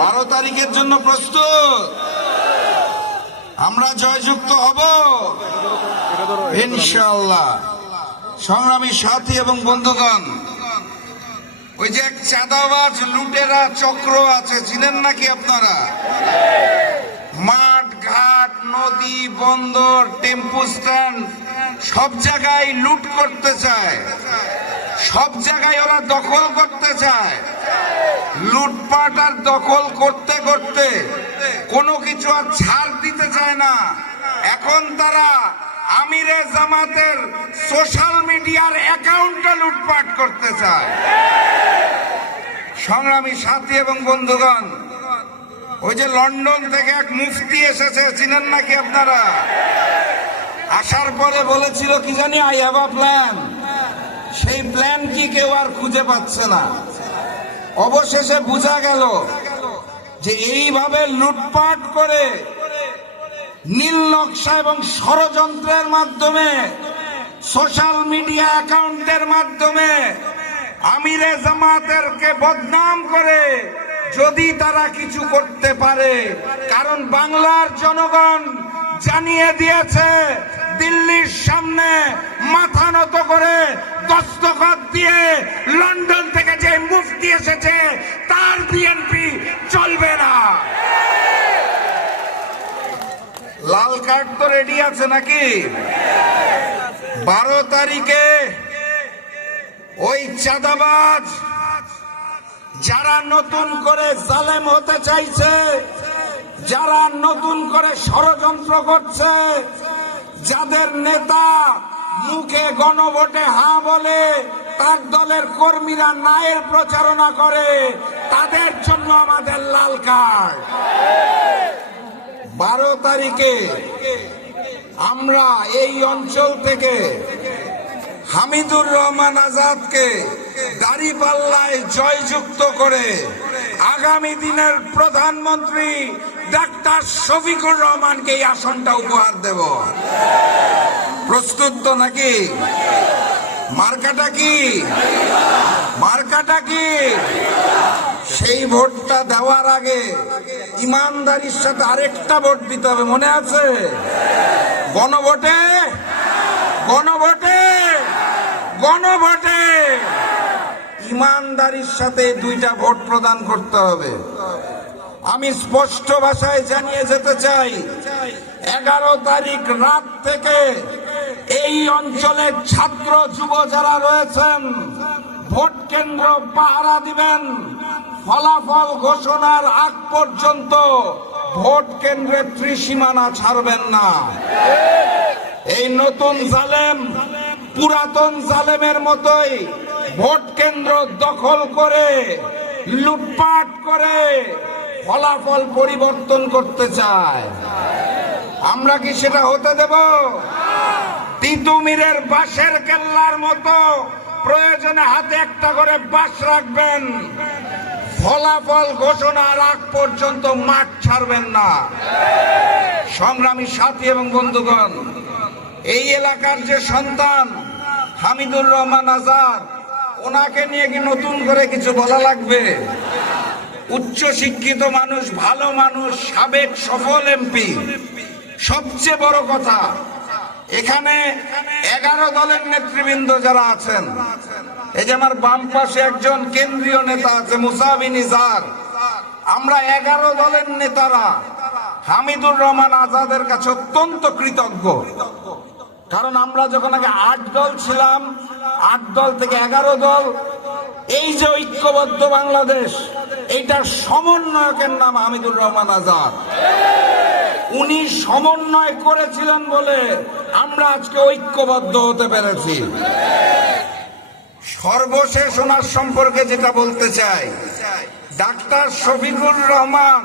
12 তারিখের জন্য প্রস্তুত? আমরা জয়যুক্ত হব ইনশাআল্লাহ। সংগ্রামী সাথী এবং বন্ধুগণ, ওই যে এক চাঁদাবাজ লুটেরা চক্র আছে, চিনেন নাকি আপনারা? মাঠ ঘাট, নদী, বন্দর, টেম্পু স্ট্যান্ড সব জায়গায় লুট করতে চায়, সব জায়গায় ওরা দখল করতে চায়। লুটপাট আর দখল করতে করতে কোনো কিছু আর ছাড় দিতে চায় না। এখন তারা আমিরে জামাতের সোশ্যাল মিডিয়ার অ্যাকাউন্টটা লুটপাট করতে চায়। সংগ্রামী সাথী এবং বন্ধুগণ, ওই যে লন্ডন থেকে এক মুফতি এসেছে, চিনেন নাকি আপনারা? আসার পরে বলেছিল কি জানি, আই হ্যাভ আ প্ল্যান। সেই প্ল্যান কি কেউ আর খুঁজে পাচ্ছে না। অবশেষে বোঝা গেল যে এইভাবে লুটপাট করে নীল নকশা এবং ষড়যন্ত্রের মাধ্যমে, সোশ্যাল মিডিয়া অ্যাকাউন্টের মাধ্যমে আমিরে জামাতেরকে বদনাম করে যদি তারা কিছু করতে পারে, কারণ বাংলার জনগণ জানিয়ে দিয়েছে দিল্লির সামনে মাথা নত করে দস্তখত দিয়ে লন্ডন থেকে যে মুফতি এসেছে তার বিএনপি চলবে না। লাল কার্ড তো রেডি আছে নাকি? 12 তারিখে ওই চাঁদাবাজ যারা নতুন করে জালেম হতে চাইছে, যারা নতুন করে ষড়যন্ত্র করছে, যাদের নেতা মুখে গণভোটে হ্যাঁ বলে তার দলের কর্মীরা নায়ের প্রচারণা করে, তাদের জন্য আমাদের লাল কার্ড। 12 তারিখে আমরা এই অঞ্চল থেকে হামিদুর রহমান আজাদকে দাঁড়িপাল্লায় জয়যুক্ত করে আগামী দিনের প্রধানমন্ত্রী ডাক্তার শফিকুর রহমানকে এই আসনটা উপহার দেব। প্রস্তুত তো নাকি? মার্কাটা কি? মার্কাটা কি? সেই ভোটটা দেওয়ার আগে ইমানদারির সাথে আরেকটা ভোট দিতে হবে, মনে আছে? গণভোটে, গণভোটে, গণভোটে ইমানদারির সাথে 2টা ভোট প্রদান করতে হবে। আমি স্পষ্ট ভাষায় জানিয়ে যেতে চাই, 11 তারিখ রাত থেকে এই অঞ্চলের ছাত্র যুব যারা রয়েছেন ভোট কেন্দ্র পাহারা দিবেন। ফলাফল ঘোষণার আগ পর্যন্ত ভোট কেন্দ্রের ত্রিসীমানা ছাড়বেন না। এই নতুন জালেম পুরাতন জালেমের মতোই ভোট কেন্দ্র দখল করে লুটপাট করে ফলাফল পরিবর্তন করতে চায়। আমরা কি সেটা হতে দেব? তিতুমিরের বাঁশের কেল্লার মতো প্রয়োজনে হাতে একটা করে বাঁশ রাখবেন, ফলাফল ঘোষণার আগ পর্যন্ত মাঠ ছাড়বেন না। সংগ্রামী সাথী এবং বন্ধুগণ, এই এলাকার যে সন্তান হামিদুর রহমান আজাদ, ওনাকে নিয়ে কি নতুন করে কিছু বলা লাগবে? উচ্চ শিক্ষিত মানুষ, ভালো মানুষ, সাবেক সফল এমপি। সবচেয়ে বড় কথা, এখানে 11 দলের নেতৃবৃন্দ যারা আছেন, এই যে আমার বাম পাশে একজন কেন্দ্রীয় নেতা আছে মুসা বিন ইজার, আমরা 11 দলের নেতারা হামিদুর রহমান আজাদের কাছে অত্যন্ত কৃতজ্ঞ। কারণ আমরা যখন আগে 8 দল ছিলাম, 8 দল থেকে 11 দল, এই যে ঐক্যবদ্ধ বাংলাদেশ, এইটার সমন্বয়কের নাম হামিদুর রহমান আজাদ। উনি সমন্বয় করেছিলেন বলে আমরা আজকে ঐক্যবদ্ধ হতে পেরেছি। সর্বশেষ ওনার সম্পর্কে যেটা বলতে চাই, ডাক্তার শফিকুর রহমান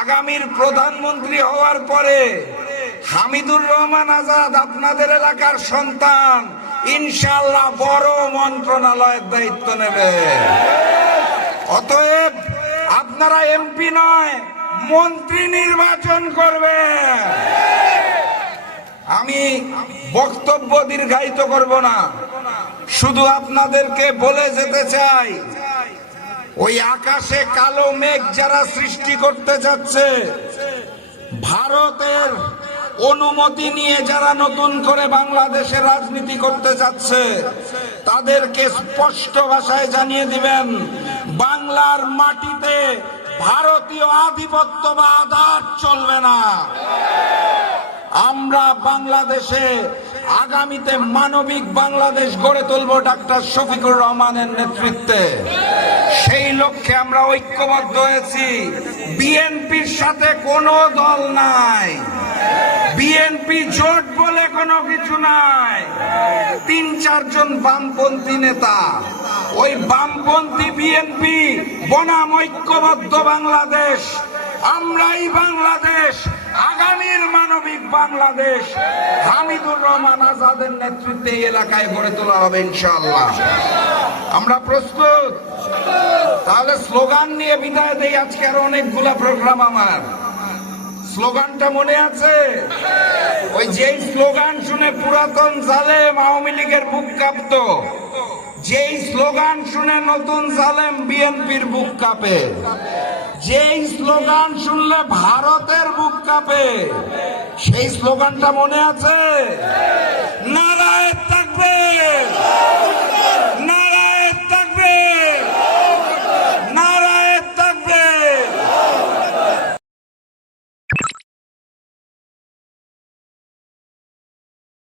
আগামীর প্রধানমন্ত্রী হওয়ার পরে হামিদুর রহমান আজাদ আপনাদের এলাকার সন্তান, ইনশাআল্লাহ বড় মন্ত্রণালয়ের দায়িত্ব নেবে। অতএব আপনারা এমপি নয়, মন্ত্রী নির্বাচন করবে। আমি বক্তব্য দীর্ঘায়িত করব না, শুধু আপনাদেরকে বলে যেতে চাই, ওই আকাশে কালো মেঘ যারা সৃষ্টি করতে যাচ্ছে, ভারতের অনুমতি নিয়ে যারা নতুন করে বাংলাদেশে রাজনীতি করতে যাচ্ছে, তাদেরকে স্পষ্ট ভাষায় জানিয়ে দিবেন, বাংলার মাটিতে ভারতীয় আধিপত্যবাদ আর চলবে না। আমরা বাংলাদেশে আগামীতে মানবিক বাংলাদেশ গড়ে তুলব ডাক্তার শফিকুর রহমানের নেতৃত্বে। সেই লক্ষ্যে আমরা ঐক্যবদ্ধ হয়েছি। বিএনপির সাথে কোনো দল নাই, বিএনপি জোট বলে কোনো কিছু নাই। ৩-৪ বামপন্থী নেতা, ওই বামপন্থী বিএনপি বনাম ঐক্যবদ্ধ বাংলাদেশ, আমরাই বাংলাদেশ, আগামীর মানবিক বাংলাদেশ হামিদুর রহমান আজাদের নেতৃত্বে এই এলাকায় গড়ে তোলা হবে ইনশাআল্লাহ। আমরা প্রস্তুত। তাহলে স্লোগান নিয়ে বিদায় দেই। আজকে আরো অনেকগুলা প্রোগ্রাম আমার। স্লোগানটা মনে আছে? ওই যেই স্লোগান শুনে পুরাতন জালেম আওয়ামী লীগের বুক কাঁপত, যেই স্লোগান শুনে নতুন জালেম বিএনপির বুক কাঁপে, যেই স্লোগান শুনলে ভারতের বুক কাঁপে, সেই স্লোগানটা মনে আছে? নারায়ে তাকবীর।